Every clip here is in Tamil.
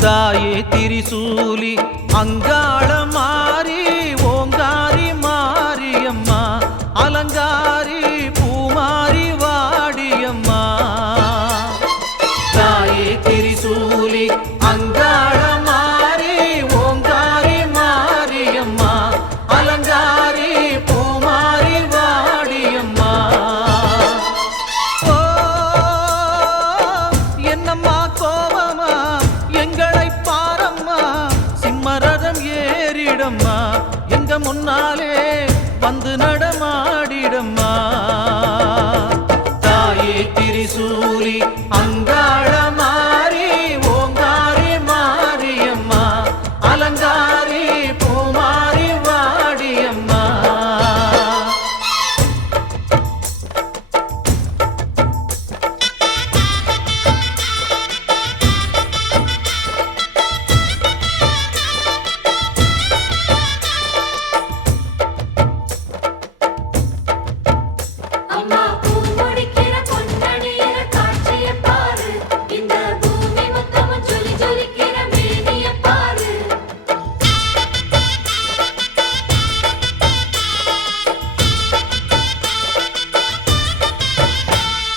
தாயே திரிசூலி அங்காளமா ஏறிடம்மா எங்க முன்னாலே வந்து நடமாடிடம்மா. தாயே திரிசூலி அங்க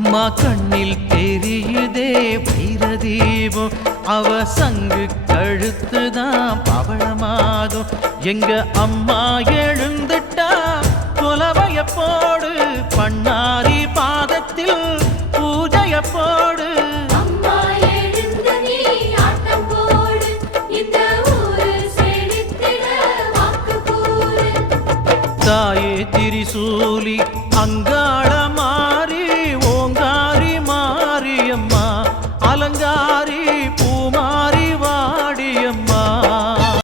அம்மா கண்ணில் தெரியுதே வைர தீபம் அவ சங்கு கழுத்துதான் பவளமாகும் எங்க அம்மா எழுந்துட்டா குலவைய போடு பண்ணாரி பாதத்தில் பூஜைய போடு. தாயே திரிசூலி அங்காள அலங்கார